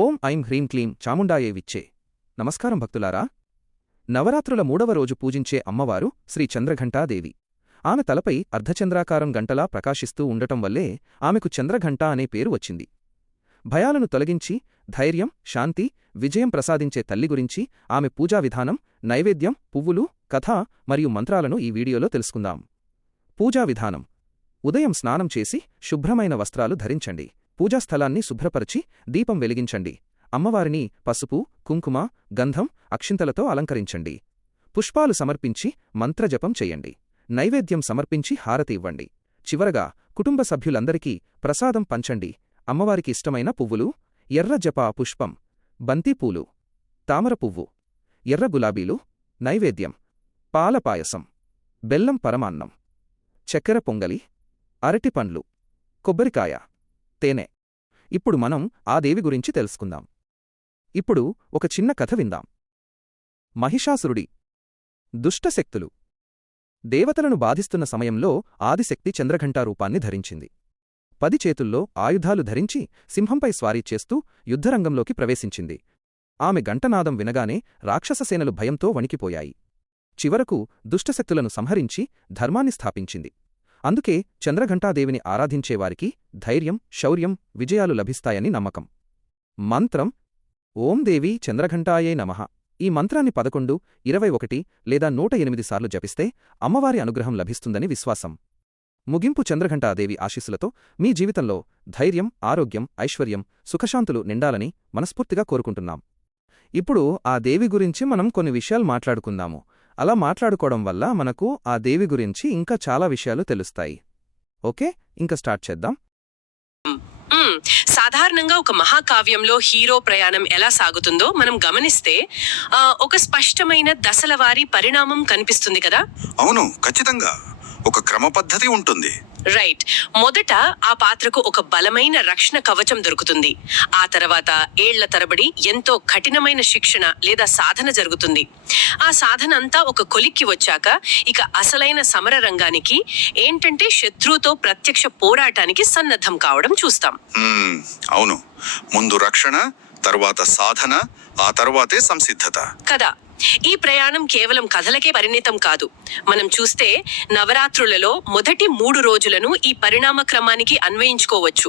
ఓం ఐం హ్రీం క్లీం చాముండాయే విచ్చే. నమస్కారం భక్తులారా. నవరాత్రుల 3వ రోజు పూజించే అమ్మవారు శ్రీ చంద్రఘంటాదేవి. ఆమె తలపై అర్ధచంద్రాకారం గంటలా ప్రకాశిస్తూ ఉండటం వల్లే ఆమెకు చంద్రఘంట అనే పేరు వచ్చింది. భయాలను తొలగించి ధైర్యం, శాంతి, విజయం ప్రసాదించే తల్లి గురించి, ఆమె పూజా విధానం, నైవేద్యం, పువ్వులు, కథ మరియు మంత్రాలను ఈ వీడియోలో తెలుసుకుందాం. పూజా విధానం. ఉదయం స్నానం చేసి శుభ్రమైన వస్త్రాలు ధరించండి. పూజాస్థలాన్ని శుభ్రపరిచి దీపం వెలిగించండి. అమ్మవారిని పసుపు, కుంకుమ, గంధం, అక్షింతలతో అలంకరించండి. పుష్పాలు సమర్పించి మంత్రజపం చెయ్యండి. నైవేద్యం సమర్పించి హారతి ఇవ్వండి. చివరగా కుటుంబ సభ్యులందరికీ ప్రసాదం పంచండి. అమ్మవారికి ఇష్టమైన పువ్వులు: ఎర్ర జపా పుష్పం, బంతిపూలు, తామర పువ్వు, ఎర్ర గులాబీలు. నైవేద్యం: పాలపాయసం, బెల్లం పరమాన్నం, చక్కెర పొంగలి, అరటిపండ్లు, కొబ్బరికాయ, తేనె. ఇప్పుడు మనం ఆ దేవి గురించి తెలుసుకుందాం. ఇప్పుడు ఒక చిన్న కథ విందాం. మహిషాసురుడి దుష్టశక్తులు. దేవతలను బాధిస్తున్న సమయంలో ఆదిశక్తి చంద్రఘంటా రూపాన్ని ధరించింది. 10 చేతుల్లో ఆయుధాలు ధరించి సింహంపై స్వారీ చేస్తూ యుద్ధరంగంలోకి ప్రవేశించింది. ఆమె గంటనాదం వినగానే రాక్షససేనలు భయంతో వణికిపోయాయి. చివరకు దుష్టశక్తులను సంహరించి ధర్మాన్ని స్థాపించింది. అందుకే చంద్రఘంటాదేవిని ఆరాధించేవారికి ధైర్యం, శౌర్యం, విజయాలు లభిస్తాయని నమ్మకం. మంత్రం: ఓం దేవీ చంద్రఘంటాయే నమః. ఈ మంత్రాన్ని 11, 21 లేదా 108 సార్లు జపిస్తే అమ్మవారి అనుగ్రహం లభిస్తుందని విశ్వాసం. ముగింపు: చంద్రఘంటాదేవి ఆశీస్సులతో మీ జీవితంలో ధైర్యం, ఆరోగ్యం, ఐశ్వర్యం, సుఖశాంతులు నిండాలని మనస్ఫూర్తిగా కోరుకుంటున్నాం. ఇప్పుడు ఆ దేవి గురించి మనం కొన్ని విషయాలు మాట్లాడుకుందాము. అలా మాట్లాడుకోవడం వల్ల మనకు ఆ దేవి గురించి ఇంకా చాలా విషయాలు తెలుస్తాయి. ఓకే, ఇంకా స్టార్ట్ చేద్దాం. సాధారణంగా ఒక మహాకావ్యంలో హీరో ప్రయాణం ఎలా సాగుతుందో మనం గమనిస్తే ఒక స్పష్టమైన దశలవారీ పరిణామం కనిపిస్తుంది కదా. అవును, ఖచ్చితంగా ఒక క్రమ పద్ధతి ఉంటుంది. రైట్. మొదట ఆ పాత్రకు ఒక బలమైన రక్షణ కవచం దొరుకుతుంది. ఆ తర్వాత ఏళ్ల తరబడి ఎంతో కఠినమైన శిక్షణ లేదా సాధన జరుగుతుంది. ఆ సాధన అంతా ఒక కొలిక్కి వచ్చాక ఇక అసలైన సమర రంగానికి, ఏంటంటే శత్రువుతో ప్రత్యక్ష పోరాటానికి సన్నద్ధం కావడం చూస్తాం. అవును, ముందు రక్షణ, తర్వాత సాధన, ఆ తర్వాతే సంసిద్ధత కదా. ఈ ప్రయాణం కేవలం కథలకే పరిమితం కాదు. మనం చూస్తే నవరాత్రులలో మొదటి 3 రోజులను ఈ పరిణామ క్రమానికి అన్వయించుకోవచ్చు.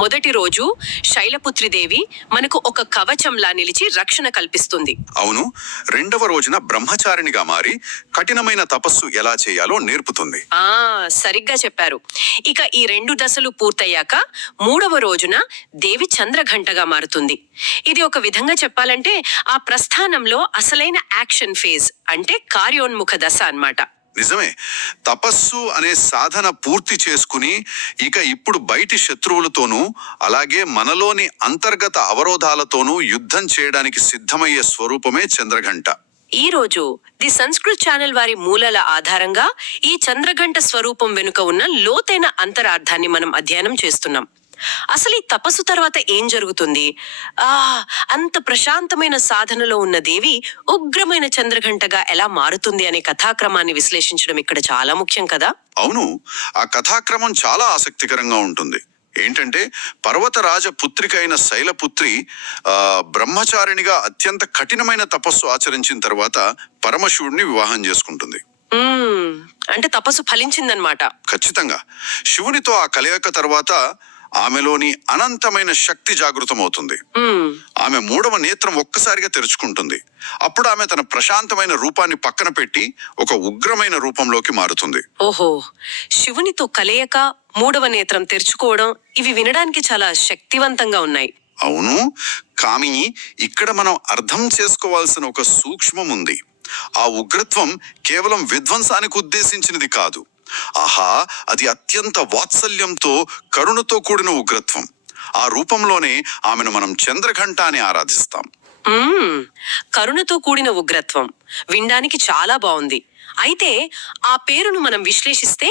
మొదటి రోజు శైలపుత్రిదేవి మనకు ఒక కవచంలా నిలిచి రక్షణ కల్పిస్తుంది. అవును, రెండవ రోజున బ్రహ్మచారిణిగా మారి కఠినమైన తపస్సు ఎలా చేయాలో నేర్పుతుంది. సరిగ్గా చెప్పారు. ఇక ఈ 2 దశలు పూర్తయ్యాక 3వ రోజున దేవి చంద్రఘంటగా మారుతుంది. ఇది ఒక విధంగా చెప్పాలంటే ఆ ప్రస్థానంలో అసలైన యాక్షన్ ఫేజ్, అంటే కార్యోన్ముఖ దశ అన్నమాట. నిజమే. తపస్సు అనే సాధన పూర్తి చేసుకుని ఇక ఇప్పుడు బయటి శత్రువులతోనూ అలాగే మనలోని అంతర్గత అవరోధాలతోనూ యుద్ధం చేయడానికి సిద్ధమయ్యే స్వరూపమే చంద్రఘంట. ఈ రోజు ది సంస్కృత్ ఛానల్ వారి మూలాల ఆధారంగా ఈ చంద్రఘంట స్వరూపం వెనుక ఉన్న లోతైన అంతరార్థాన్ని మనం అధ్యయనం చేస్తున్నాం. అసలు ఈ తపస్సు తర్వాత ఏం జరుగుతుంది? అంత ప్రశాంతమైన సాధనలో ఉన్న దేవి ఉగ్రమైన చంద్రఘంటగా ఎలా మారుతుంది అనే కథాక్రమాన్ని విశ్లేషించడం ఇక్కడ చాలా ముఖ్యం కదా. అవును, ఆ కథాక్రమం చాలా ఆసక్తికరంగా ఉంటుంది. ఏంటంటే పర్వతరాజ పుత్రిక అయిన శైలపుత్రి బ్రహ్మచారిణిగా అత్యంత కఠినమైన తపస్సు ఆచరించిన తర్వాత పరమశివుడిని వివాహం చేసుకుంటుంది. అంటే తపస్సు ఫలించిందన్నమాట. ఖచ్చితంగా. శివునితో ఆ కలయిక తర్వాత ఆమెలోని అనంతమైన శక్తి జాగృతమవుతుంది. ఆమె 3వ నేత్రం ఒక్కసారిగా తెరుచుకుంటుంది. అప్పుడు ఆమె తన ప్రశాంతమైన రూపాన్ని పక్కన పెట్టి ఒక ఉగ్రమైన రూపంలోకి మారుతుంది. ఓహో, శివునితో కలయిక, 3వ నేత్రం తెరుచుకోవడం, ఇవి వినడానికి చాలా శక్తివంతంగా ఉన్నాయి. అవును, కానీ ఇక్కడ మనం అర్థం చేసుకోవాల్సిన ఒక సూక్ష్మం ఉంది. ఆ ఉగ్రత్వం కేవలం విధ్వంసానికి ఉద్దేశించినది కాదు. అది అత్యంత వాత్సల్యంతో, కరుణతో కూడిన ఉగ్రత్వం. ఆ రూపంలోనే ఆమెను మనం చంద్రఘంట అని ఆరాధిస్తాం. కరుణతో కూడిన ఉగ్రత్వం వినడానికి చాలా బాగుంది. అయితే ఆ పేరును మనం విశ్లేషిస్తే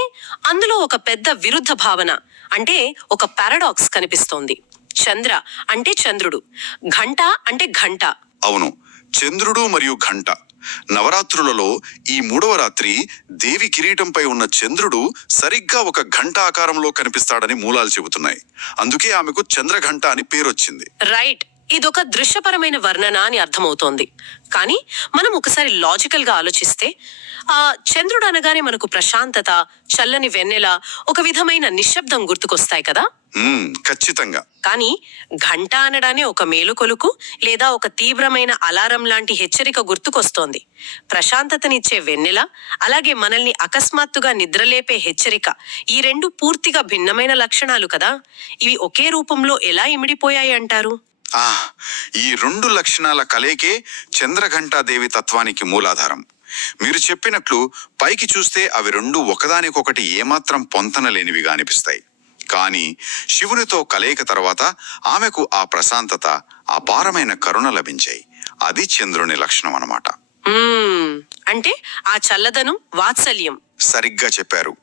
అందులో ఒక పెద్ద విరుద్ధ భావన, అంటే ఒక పారాడాక్స్ కనిపిస్తోంది. చంద్ర అంటే చంద్రుడు, ఘంట అంటే ఘంట. అవును, చంద్రుడు మరియు ఘంట. నవరాత్రులలో ఈ 3వ రాత్రి దేవి కిరీటంపై ఉన్న చంద్రుడు సరిగ్గా ఒక ఘంట ఆకారంలో కనిపిస్తాడని మూలాలు చెబుతున్నాయి. అందుకే ఆమెకు చంద్రఘంట అని పేరొచ్చింది. రైట్. ఇదొక దృశ్యపరమైన వర్ణన అని అర్థమవుతోంది. కానీ మనం ఒకసారి లాజికల్ గా ఆలోచిస్తే ఆ చంద్రుడు అనగానే మనకు ప్రశాంతత, చల్లని వెన్నెల, ఒక విధమైన నిశ్శబ్దం గుర్తుకొస్తాయి కదా. ఖచ్చితంగా. కానీ ఘంట అనడానే ఒక మేలుకొలుకు లేదా ఒక తీవ్రమైన అలారం లాంటి హెచ్చరిక గుర్తుకొస్తోంది. ప్రశాంతతనిచ్చే వెన్నెల, అలాగే మనల్ని అకస్మాత్తుగా నిద్రలేపే హెచ్చరిక, ఈ రెండు పూర్తిగా భిన్నమైన లక్షణాలు కదా. ఇవి ఒకే రూపంలో ఎలా ఇమిడిపోయాయి అంటారు? ఈ రెండు లక్షణాల కలయికే చంద్రఘంటాదేవి తత్వానికి మూలాధారం. మీరు చెప్పినట్లు పైకి చూస్తే అవి రెండు ఒకదానికొకటి ఏమాత్రం పొంతనలేనివిగా అనిపిస్తాయి. కానీ శివునితో కలయిక తర్వాత ఆమెకు ఆ ప్రశాంతత, అపారమైన కరుణ లభించాయి. అది చంద్రుని లక్షణం అన్నమాట. అంటే ఆ చల్లదనం, వాత్సల్యం. సరిగ్గా చెప్పారు.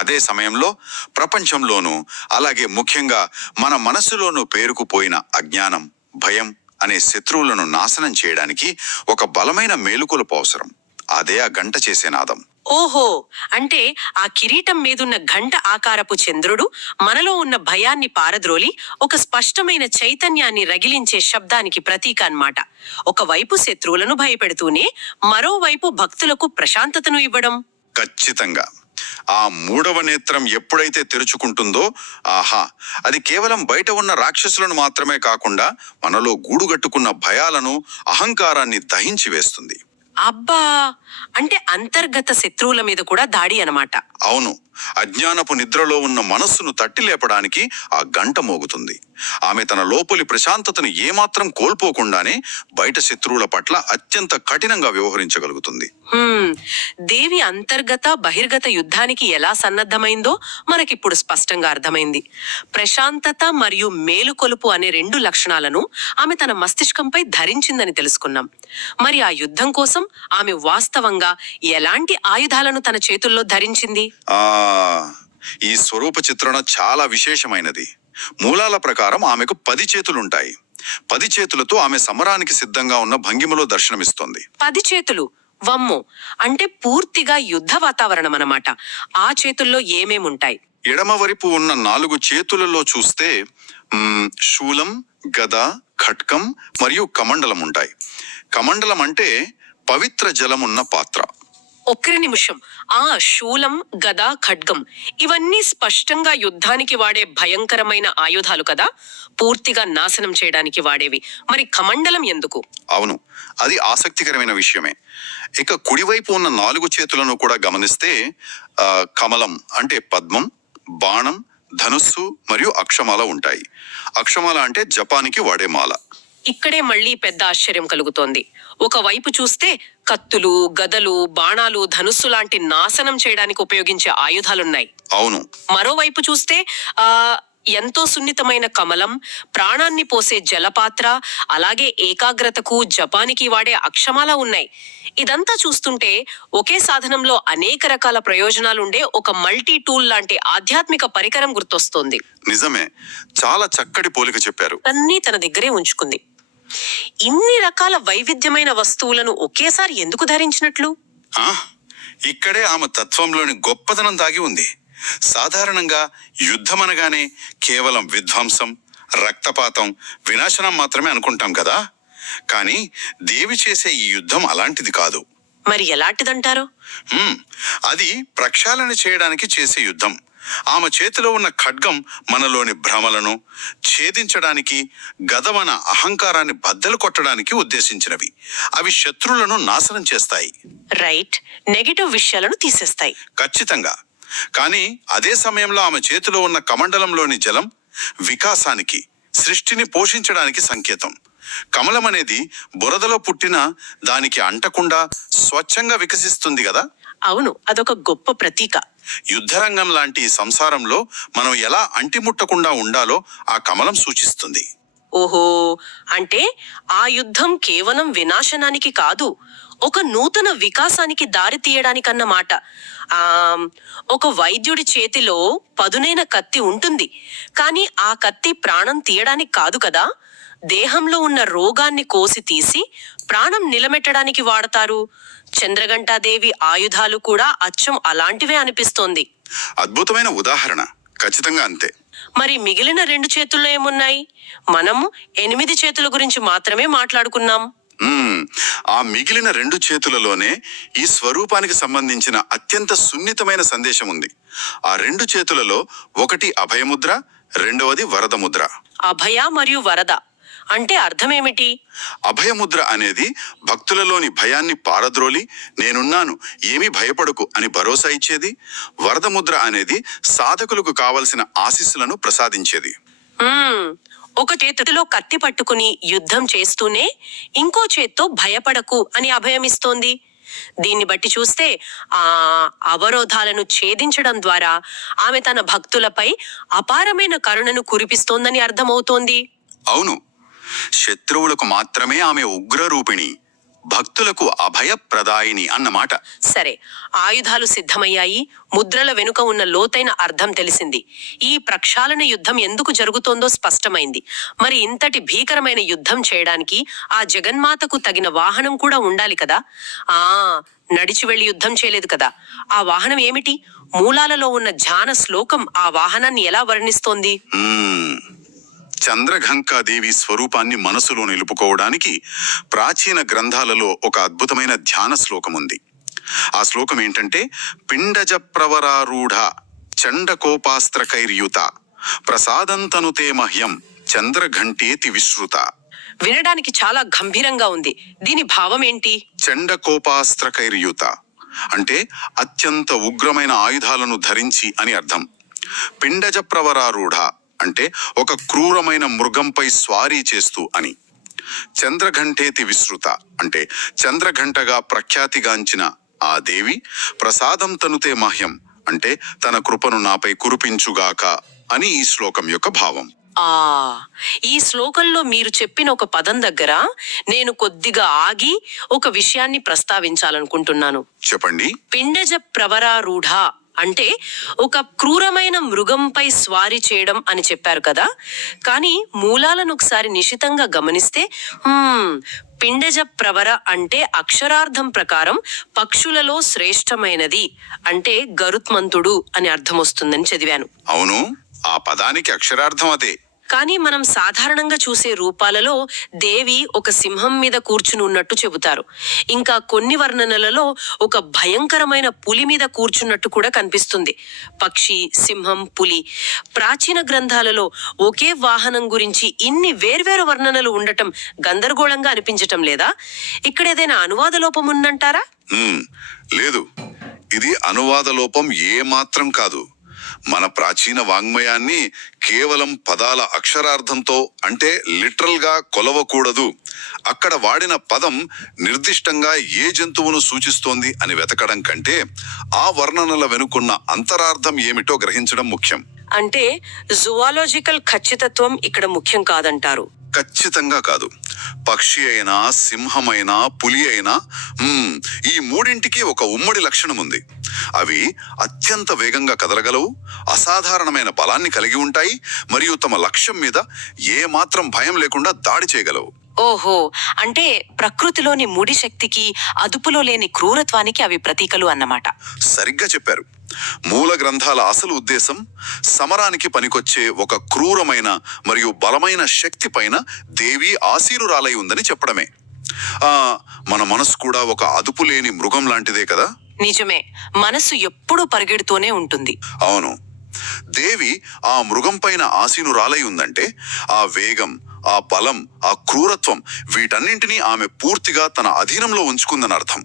అదే సమయంలో ప్రపంచంలోనూ, అలాగే ముఖ్యంగా మన మనసులోనూ పేరుకుపోయిన అజ్ఞానం, భయం అనే శత్రువులను నాశనం చేయడానికి ఒక బలమైన మేలుకొలుపు అవసరం. అదే ఆ గంట చేసే నాదం. ఓహో, అంటే ఆ కిరీటం మీదున్న ఘంట ఆకారపు చంద్రుడు మనలో ఉన్న భయాన్ని పారద్రోలి ఒక స్పష్టమైన చైతన్యాన్ని రగిలించే శబ్దానికి ప్రతీక అన్నమాట. ఒకవైపు శత్రువులను భయపెడుతూనే మరోవైపు భక్తులకు ప్రశాంతతను ఇవ్వడం. ఖచ్చితంగా. ఆ మూడవ నేత్రం ఎప్పుడైతే తెరుచుకుంటుందో, అది కేవలం బయట ఉన్న రాక్షసులను మాత్రమే కాకుండా మనలో గూడుగట్టుకున్న భయాలను, అహంకారాన్ని దహించి వేస్తుంది. అబ్బా, అంటే అంతర్గత శత్రువుల మీద కూడా దాడి అన్నమాట. అవును. అజ్ఞానపు నిద్రలో ఉన్న మనస్సును తట్టి లేపడానికి ఆ గంట మోగుతుంది. ఆమె తన లోపలి ప్రశాంతతను ఏమాత్రం కోల్పోకుండానే బయట శత్రువుల పట్ల అత్యంత కఠినంగా వ్యవహరించగలుగుతుంది. దేవి అంతర్గత బహిర్గత యుద్ధానికి ఎలా సన్నద్ధమైందో మనకిప్పుడు స్పష్టంగా అర్థమైంది. ప్రశాంతత మరియు మేలుకొలుపు అనే రెండు లక్షణాలను ఆమె తన మస్తిష్కంపై ధరించిందని తెలుసుకున్నాం. మరి ఆ యుద్ధం కోసం ఆమె వాస్తవంగా ఎలాంటి ఆయుధాలను తన చేతుల్లో ధరించింది? ఈ స్వరూప చిత్రణ చాలా విశేషమైనది. మూలాల ప్రకారం ఆమెకు 10 చేతులుంటాయి. 10 చేతులతో ఆమె సమరానికి సిద్ధంగా ఉన్న భంగిమలో దర్శనమిస్తోంది. 10 చేతులు, వమ్ము, అంటే పూర్తిగా యుద్ధ వాతావరణం అన్నమాట. ఆ చేతుల్లో ఏమేముంటాయి? ఎడమవైపు ఉన్న 4 చేతులలో చూస్తే శూలం, గద, ఖడ్గం మరియు కమండలం ఉంటాయి. కమండలం అంటే పవిత్ర జలమున్న పాత్ర. ఒక్క నిమిషం. ఆ శూలం, గద, ఖడ్గం ఇవన్నీ స్పష్టంగా యుద్ధానికి వాడే భయంకరమైన ఆయుధాలు కదా, పూర్తిగా నాశనం చేయడానికి వాడేవి. మరి కమండలం ఎందుకు? అవును, అది ఆసక్తికరమైన విషయమే. ఇక కుడివైపు ఉన్న 4 చేతులను కూడా గమనిస్తే కమలం అంటే పద్మం, బాణం, ధనుస్సు మరియు అక్షమాల ఉంటాయి. అక్షమాల అంటే జపానికి వాడే మాల. ఇక్కడే మళ్లీ పెద్ద ఆశ్చర్యం కలుగుతోంది. ఒకవైపు చూస్తే కత్తులు, గదలు, బాణాలు, ధనుస్సు లాంటి నాశనం చేయడానికి ఉపయోగించే ఆయుధాలున్నాయి. అవును. మరోవైపు చూస్తే ఎంతో సున్నితమైన కమలం, ప్రాణాన్ని పోసే జలపాత్ర, అలాగే ఏకాగ్రతకు, జపానికి వాడే అక్షమాల ఉన్నాయి. ఇదంతా చూస్తుంటే ఒకే సాధనంలో అనేక రకాల ప్రయోజనాలుండే ఒక మల్టీ టూల్ లాంటి ఆధ్యాత్మిక పరికరం గుర్తొస్తోంది. నిజమే, చాలా చక్కటి పోలిక చెప్పారు. అన్నీ తన దగ్గరే ఉంచుకుంది. ఇన్ని రకాల వైవిధ్యమైన వస్తువులను ఒకేసారి ఎందుకు ధరించినట్లు? ఇక్కడే ఆమె తత్వంలోని గొప్పతనం దాగి ఉంది. సాధారణంగా యుద్ధం అనగానే కేవలం విధ్వంసం, రక్తపాతం, వినాశనం మాత్రమే అనుకుంటాం కదా. కానీ దేవి చేసే ఈ యుద్ధం అలాంటిది కాదు. మరి ఎలాంటిదంటారు? అది ప్రక్షాళన చేయడానికి చేసే యుద్ధం. ఆమె చేతిలో ఉన్న ఖడ్గం మనలోని భ్రమలను ఛేదించడానికి, గద మన అహంకారాన్ని బద్దలు కొట్టడానికి ఉద్దేశించినవి. అవి శత్రువులను నాశనం చేస్తాయి. రైట్, నెగటివ్ విషయాలను తీసేస్తాయి. ఖచ్చితంగా. కానీ అదే సమయంలో ఆమె చేతిలో ఉన్న కమండలంలోని జలం వికాసానికి, సృష్టిని పోషించడానికి సంకేతం. కమలం అనేది బురదలో పుట్టిన దానికి అంటకుండా స్వచ్ఛంగా వికసిస్తుంది కదా. అవును, అదొక గొప్ప ప్రతీక. యుద్ధరంగం లాంటి సంసారంలో మనం ఎలా అంటిముట్టకుండా ఉండాలో ఆ కమలం సూచిస్తుంది. ఓహో, అంటే ఆ యుద్ధం కేవలం వినాశనానికి కాదు, ఒక నూతన వికాసానికి దారి తీయడానికన్నమాట. ఒక వైద్యుడి చేతిలో పదునైన కత్తి ఉంటుంది, కానీ ఆ కత్తి ప్రాణం తీయడానికి కాదు కదా. దేహంలో ఉన్న రోగాన్ని కోసి తీసి ప్రాణం నిలబెట్టడానికి వాడతారు. చంద్రఘంటాదేవి ఆయుధాలు కూడా అచ్చం అలాంటివే అనిపిస్తోంది. అద్భుతమైన ఉదాహరణ. ఖచ్చితంగా అంతే. మరి మిగిలిన 2 చేతుల్లో ఏమున్నాయి? మనము 8 చేతుల గురించి మాత్రమే మాట్లాడుకున్నాం. ఆ మిగిలిన 2 చేతులలోనే ఈ స్వరూపానికి సంబంధించిన అత్యంత సున్నితమైన సందేశం ఉంది. ఆ 2 చేతులలో ఒకటి అభయముద్ర, రెండవది వరద ముద్ర. అభయ మరియు వరద అంటే అర్థమేమిటి? అభయముద్ర అనేది భక్తులలోని భయాన్ని పారద్రోలి నేనున్నాను, ఏమీ భయపడకు అని భరోసా ఇచ్చేది. వరద ముద్ర అనేది సాధకులకు కావలసిన ఆశీస్సులను ప్రసాదించేది. ఒక చేతిలో కత్తి పట్టుకుని యుద్ధం చేస్తూనే ఇంకో చేత్తో భయపడకు అని అభయమిస్తోంది. దీన్ని బట్టి చూస్తే ఆ అవరోధాలను ఛేదించడం ద్వారా ఆమె తన భక్తులపై అపారమైన కరుణను కురిపిస్తోందని అర్థమవుతోంది. అవును, శత్రువులకు మాత్రమే ఆమె ఉగ్రరూపిణి, భక్తులకు అభయప్రదాయిని అన్నమాట. సరే, ఆయుధాలు సిద్ధమయ్యాయి, ముద్రల వెనుక ఉన్న లోతైన అర్థం తెలిసింది. ఈ ప్రక్షాళన యుద్ధం ఎందుకు జరుగుతోందో స్పష్టమైంది. మరి ఇంతటి భీకరమైన యుద్ధం చేయడానికి ఆ జగన్మాతకు తగిన వాహనం కూడా ఉండాలి కదా. నడిచి వెళ్లి యుద్ధం చేయలేదు కదా. ఆ వాహనం ఏమిటి? మూలాలలో ఉన్న ధ్యాన శ్లోకం ఆ వాహనాన్ని ఎలా వర్ణిస్తోంది? చంద్రఘంకాదేవి స్వరూపాన్ని మనసులో నిలుపుకోవడానికి ప్రాచీన గ్రంథాలలో ఒక అద్భుతమైన ధ్యాన శ్లోకం ఉంది. ఆ శ్లోకం ఏంటంటే, పిండజ ప్రవరారూఢ చండకోపాస్త్రకైర్యుత ప్రసాదంతనుతే మహ్యం చంద్రఘంటేతి విశ్రుత. వినడానికి చాలా గంభీరంగా ఉంది. దీని భావం ఏంటి? చండకోపాస్త్రకైర్యుత అంటే అత్యంత ఉగ్రమైన ఆయుధాలను ధరించి అని అర్థం. పిండజ ప్రవరారూఢ అంటే ఒక క్రూరమైన మృగంపై స్వారీ చేస్తూ అని. చంద్రఘంటేతి విశ్రుత అంటే చంద్రఘంటగా ప్రఖ్యాతిగాంచిన ఆ దేవి ప్రసాదం తనుతే మహ్యం అంటే తన కృపను నాపై కురిపించుగాక అని ఈ శ్లోకం యొక్క భావం. ఈ శ్లోకంలో మీరు చెప్పిన ఒక పదం దగ్గర నేను కొద్దిగా ఆగి ఒక విషయాన్ని ప్రస్తావించాలనుకుంటున్నాను. చెప్పండి. పిండజ ప్రవరారూఢ అంటే ఒక క్రూరమైన మృగంపై స్వారీ చేయడం అని చెప్పారు కదా. కానీ మూలాలను ఒకసారి నిశితంగా గమనిస్తే పిండజ ప్రవర అంటే అక్షరార్థం ప్రకారం పక్షులలో శ్రేష్టమైనది అంటే గరుత్మంతుడు అని అర్థం వస్తుందని చదివాను. అవును, ఆ పదానికి అక్షరార్థం అదే. కానీ మనం సాధారణంగా చూసే రూపాలలో దేవి ఒక సింహం మీద కూర్చుని ఉన్నట్టు చెబుతారు. ఇంకా కొన్ని వర్ణనలలో ఒక భయంకరమైన పులి మీద కూర్చున్నట్టు కూడా కనిపిస్తుంది. పక్షి, సింహం, పులి. ప్రాచీన గ్రంథాలలో ఒకే వాహనం గురించి ఇన్ని వేర్వేరు వర్ణనలు ఉండటం గందరగోళంగా అనిపించటం లేదా? ఇక్కడ ఏదైనా అనువాద లోపం ఉందంటారా? లేదు, ఇది అనువాద లోపం ఏమాత్రం కాదు. మన ప్రాచీన వాంగ్మయాన్ని కేవలం పదాల అక్షరార్థంతో అంటే లిటరల్ గా కొలవకూడదు. అక్కడ వాడిన పదం నిర్దిష్టంగా ఏ జంతువును సూచిస్తోంది అని వెతకడం కంటే ఆ వర్ణనల వెనుకున్న అంతరార్థం ఏమిటో గ్రహించడం ముఖ్యం. అంటే జువాలజికల్ ఖచ్చితత్వం ఇక్కడ ముఖ్యం కాదంటారు? ఖచ్చితంగా కాదు. పక్షి అయినా, సింహమైనా, పులి అయినా ఈ మూడింటికి ఒక ఉమ్మడి లక్షణం ఉంది. అవి అత్యంత వేగంగా కదలగలవు, అసాధారణమైన బలాన్ని కలిగి ఉంటాయి మరియు తమ లక్ష్యం మీద ఏ మాత్రం భయం లేకుండా దాడి చేయగలవు. ఓహో, అంటే ప్రకృతిలోని ముడి శక్తికి, అదుపులో లేని క్రూరత్వానికి అవి ప్రతీకలు అన్నమాట. సరిగ్గా చెప్పారు. మూల గ్రంథాల అసలు ఉద్దేశం సమరానికి పనికొచ్చే ఒక క్రూరమైన మరియు బలమైన శక్తి పైన దేవి ఆసీనురాలై ఉందని చెప్పడమే. మన మనసు కూడా ఒక అదుపు లేని మృగం లాంటిదే కదా. నిజమే, మనసు ఎప్పుడూ పరిగెడుతూనే ఉంటుంది. అవును, దేవి ఆ మృగం పైన ఆసీనురాలై ఉందంటే ఆ వేగం, ఆ బలం, ఆ క్రూరత్వం వీటన్నింటినీ ఆమె పూర్తిగా తన అధీనంలో ఉంచుకుందని అర్థం.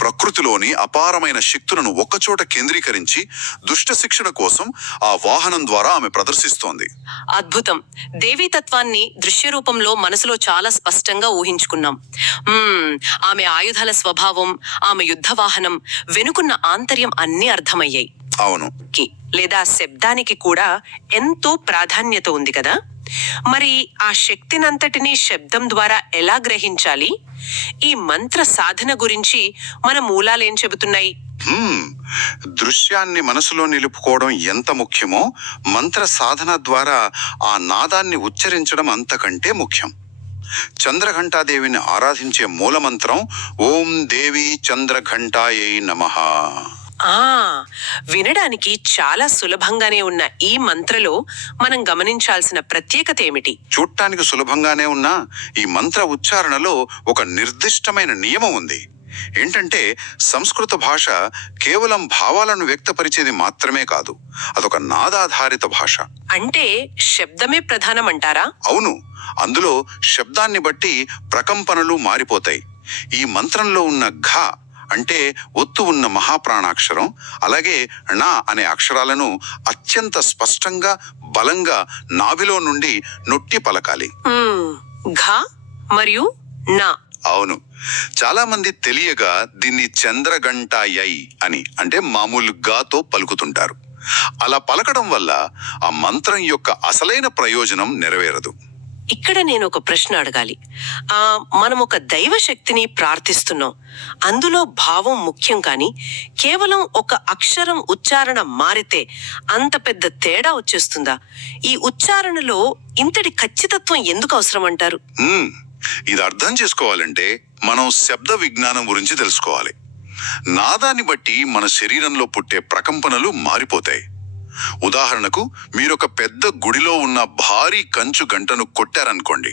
ప్రకృతిలోని అపారమైన శక్తులను ఒక్కచోట కేంద్రీకరించి దుష్ట శిక్షణ కోసం ఆ వాహనం ద్వారా ఆమె ప్రదర్శిస్తోంది. అద్భుతం. దేవీతత్వాన్ని దృశ్య రూపంలో మనసులో చాలా స్పష్టంగా ఊహించుకున్నాం. ఆమె ఆయుధాల స్వభావం, ఆమె యుద్ధ వాహనం, వెనుకున్న ఆంతర్యం అన్నీ అర్థమయ్యాయి. అవును, లేదా శబ్దానికి కూడా ఎంతో ప్రాధాన్యత ఉంది కదా. మరి ఆ శక్తినంతటినీ శబ్దం ద్వారా ఎలా గ్రహించాలి? ఈ మంత్ర సాధన గురించి మన మూలాలేం చెబుతున్నాయి? దృశ్యాన్ని మనసులో నిలుపుకోవడం ఎంత ముఖ్యమో మంత్ర సాధన ద్వారా ఆ నాదాన్ని ఉచ్చరించడం అంతకంటే ముఖ్యం. చంద్రఘంటాదేవిని ఆరాధించే మూలమంత్రం ఓం దేవి చంద్రఘంటాయై నమః. ఆ వినడానికి చాలా సులభంగానే ఉన్న ఈ మంత్రలో మనం గమనించాల్సిన ప్రత్యేకత ఏమిటి? చూడటానికి సులభంగానే ఉన్న ఈ మంత్ర ఉచ్చారణలో ఒక నిర్దిష్టమైన నియమం ఉంది. ఏంటంటే సంస్కృత భాష కేవలం భావాలను వ్యక్తపరిచేది మాత్రమే కాదు, అదొక నాదాధారిత భాష. అంటే శబ్దమే ప్రధానమంటారా? అవును, అందులో శబ్దాన్ని బట్టి ప్రకంపనలు మారిపోతాయి. ఈ మంత్రంలో ఉన్న ఘ అంటే ఒత్తు ఉన్న మహాప్రాణాక్షరం, అలాగే ణ అనే అక్షరాలను అత్యంత స్పష్టంగా బలంగా నాభిలో నుండి నొట్టి పలకాలి. ఘ మరియు నా. అవును, చాలా మంది తెలియగా దీన్ని చంద్రఘంటాయై అని అంటే మామూలు గాతో పలుకుతుంటారు. అలా పలకడం వల్ల ఆ మంత్రం యొక్క అసలైన ప్రయోజనం నెరవేరదు. ఇక్కడ నేను ఒక ప్రశ్న అడగాలి. మనం ఒక దైవ శక్తిని ప్రార్థిస్తున్నాం, అందులో భావం ముఖ్యం, కానీ కేవలం ఒక అక్షరం ఉచ్చారణ మారితే అంత పెద్ద తేడా వచ్చేస్తుందా? ఈ ఉచ్చారణలో ఇంతటి ఖచ్చితత్వం ఎందుకు అవసరం అంటారు? ఇది అర్థం చేసుకోవాలంటే మనం శబ్ద విజ్ఞానం గురించి తెలుసుకోవాలి. నాదాన్ని బట్టి మన శరీరంలో పుట్టే ప్రకంపనలు మారిపోతాయి. ఉదాహరణకు మీరొక పెద్ద గుడిలో ఉన్న భారీ కంచు గంటను కొట్టారనుకోండి,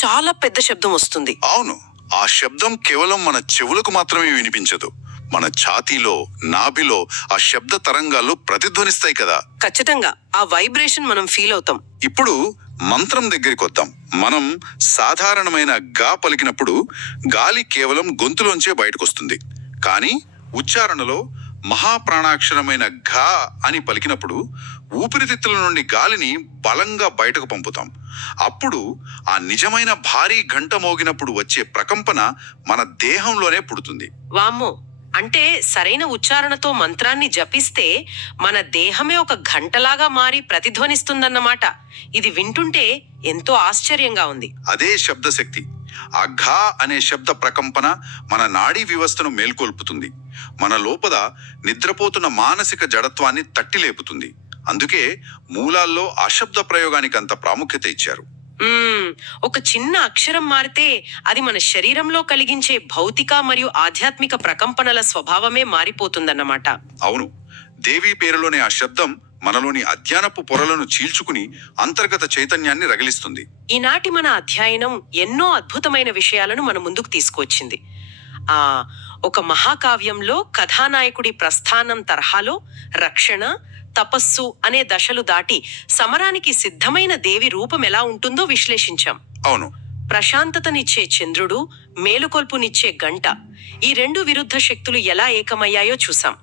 చాలా పెద్ద శబ్దం వస్తుంది. అవును, ఆ శబ్దం కేవలం మన చెవులకు మాత్రమే వినిపించదు, మన ఛాతీలో నాభిలో ఆ శబ్ద తరంగాలు ప్రతిధ్వనిస్తాయి కదా. ఖచ్చితంగా ఆ వైబ్రేషన్ మనం ఫీల్ అవుతాం. ఇప్పుడు మంత్రం దగ్గరికి వద్దాం. మనం సాధారణమైన గా పలికినప్పుడు గాలి కేవలం గొంతులోంచే బయటకొస్తుంది, కానీ ఉచ్చారణలో మహాప్రాణాక్షరమైన ఘ అని పలికినప్పుడు ఊపిరితిత్తుల నుండి గాలిని బలంగా బయటకు పంపుతాం. అప్పుడు ఆ నిజమైన భారీ గంట మోగినప్పుడు వచ్చే ప్రకంపన మన దేహంలోనే పుడుతుంది. వామ్మో, అంటే సరైన ఉచ్చారణతో మంత్రాన్ని జపిస్తే మన దేహమే ఒక ఘంటలాగా మారి ప్రతిధ్వనిస్తుందన్నమాట. ఇది వింటుంటే ఎంతో ఆశ్చర్యంగా ఉంది. అదే శబ్దశక్తి. ఆ ఘా అనే శబ్ద ప్రకంపన మన నాడీ వ్యవస్థను మేల్కొల్పుతుంది, మన లోపల నిద్రపోతున్న మానసిక జడత్వాన్ని తట్టిలేపుతుంది. అందుకే మూలాల్లో అశబ్ద ప్రయోగానికి అంత ప్రాముఖ్యత ఇచ్చారు. ఒక చిన్న అక్షరం మారితే అది మన శరీరంలో కలిగించే భౌతిక మరియు ఆధ్యాత్మిక ప్రకంపనల స్వభావమే మారిపోతుందన్నమాట. అవును, దేవి పేరులోని ఆ శబ్దం మనలోని అజ్ఞానపు పొరలను చీల్చుకుని అంతర్గత చైతన్యాన్ని రగిలిస్తుంది. ఈనాటి మన అధ్యయనం ఎన్నో అద్భుతమైన విషయాలను మన ముందుకు తీసుకువచ్చింది. ఒక మహాకావ్యంలో కథానాయకుడి ప్రస్థానం తరహాలో రక్షణ, తపస్సు అనే దశలు దాటి సమరానికి సిద్ధమైన దేవి రూపం ఎలా ఉంటుందో విశ్లేషించాం. అవును, ప్రశాంతతనిచ్చే చంద్రుడు, మేలుకొల్పునిచ్చే గంట, ఈ రెండు విరుద్ధ శక్తులు ఎలా ఏకమయ్యాయో చూసాం.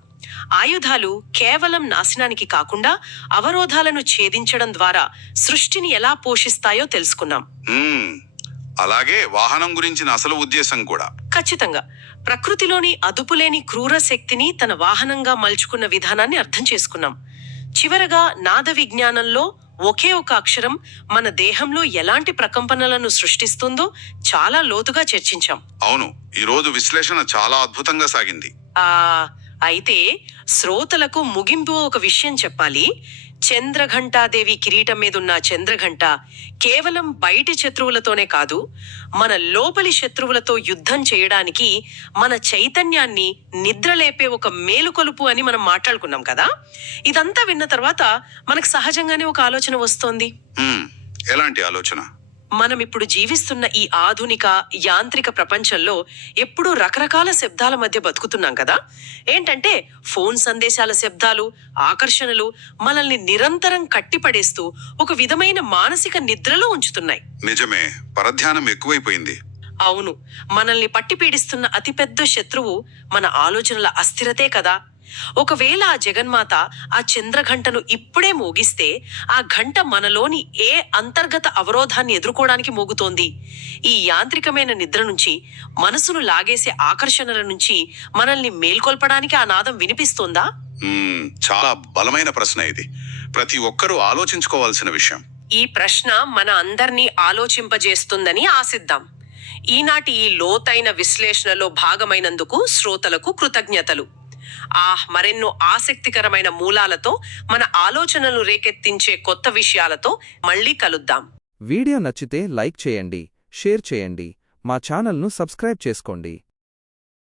ఆయుధాలు కేవలం నాశనానికి కాకుండా అవరోధాలను ఛేదించడం ద్వారా సృష్టిని ఎలా పోషిస్తాయో తెలుసుకున్నాం. అలాగే వాహనం గురించిన అసలు ఉద్దేశం కూడా. ఖచ్చితంగా ప్రకృతిలోని అదుపులేని క్రూర శక్తిని తన వాహనంగా మలుచుకున్న విధానాన్ని అర్థం చేసుకున్నాం. చివరగా నాద విజ్ఞానంలో ఒకే ఒక అక్షరం మన దేహంలో ఎలాంటి ప్రకంపనలను సృష్టిస్తుందో చాలా లోతుగా చర్చించాం. అవును, ఈ రోజు విశ్లేషణ చాలా అద్భుతంగా సాగింది. అయితే శ్రోతలకు ముగింపు ఒక విషయం చెప్పాలి. చంద్రఘంటాదేవి కిరీటం మీదున్న చంద్రఘంట కేవలం బయటి శత్రువులతోనే కాదు, మన లోపలి శత్రువులతో యుద్ధం చేయడానికి మన చైతన్యాన్ని నిద్రలేపే ఒక మేలుకొలుపు అని మనం మాట్లాడుకున్నాం కదా. ఇదంతా విన్న తర్వాత మనకు సహజంగానే ఒక ఆలోచన వస్తోంది. ఎలాంటి ఆలోచన? మనం ఇప్పుడు జీవిస్తున్న ఈ ఆధునిక యాంత్రిక ప్రపంచంలో ఎప్పుడూ రకరకాల శబ్దాల మధ్య బతుకుతున్నాం కదా. ఏంటంటే ఫోన్ సందేశాల శబ్దాలు, ఆకర్షణలు మనల్ని నిరంతరం కట్టిపడేస్తూ ఒక విధమైన మానసిక నిద్రలో ఉంచుతున్నాయి. నిజమే, పరధ్యానం ఎక్కువైపోయింది. అవును, మనల్ని పట్టి పీడిస్తున్న అతిపెద్ద శత్రువు మన ఆలోచనల అస్థిరతే కదా. ఒకవేళ ఆ జగన్మాత ఆ చంద్రఘంటను ఇప్పుడే మోగిస్తే ఆ ఘంట మనలోని ఏ అంతర్గత అవరోధాన్ని ఎదుర్కోవడానికి మోగుతోంది? ఈ యాంత్రికమైన నిద్ర నుంచి, మనసును లాగేసే ఆకర్షణల నుంచి మనల్ని మేల్కొల్పడానికి ఆ నాదం వినిపిస్తోందా? చాలా బలమైన ప్రశ్న ఇది. ప్రతి ఒక్కరూ ఆలోచించుకోవాల్సిన విషయం. ఈ ప్రశ్న మన అందర్నీ ఆలోచింపజేస్తుందని ఆశిద్దాం. ఈనాటి ఈ లోతైన విశ్లేషణలో భాగమైనందుకు శ్రోతలకు కృతజ్ఞతలు. మరెన్నో ఆసక్తికరమైన మూలాలతో, మన ఆలోచనలు రేకెత్తించే కొత్త విషయాలతో మళ్ళీ కలుద్దాం. వీడియో నచ్చితే లైక్ చేయండి, షేర్ చేయండి, మా ఛానల్ను సబ్స్క్రైబ్ చేసుకోండి.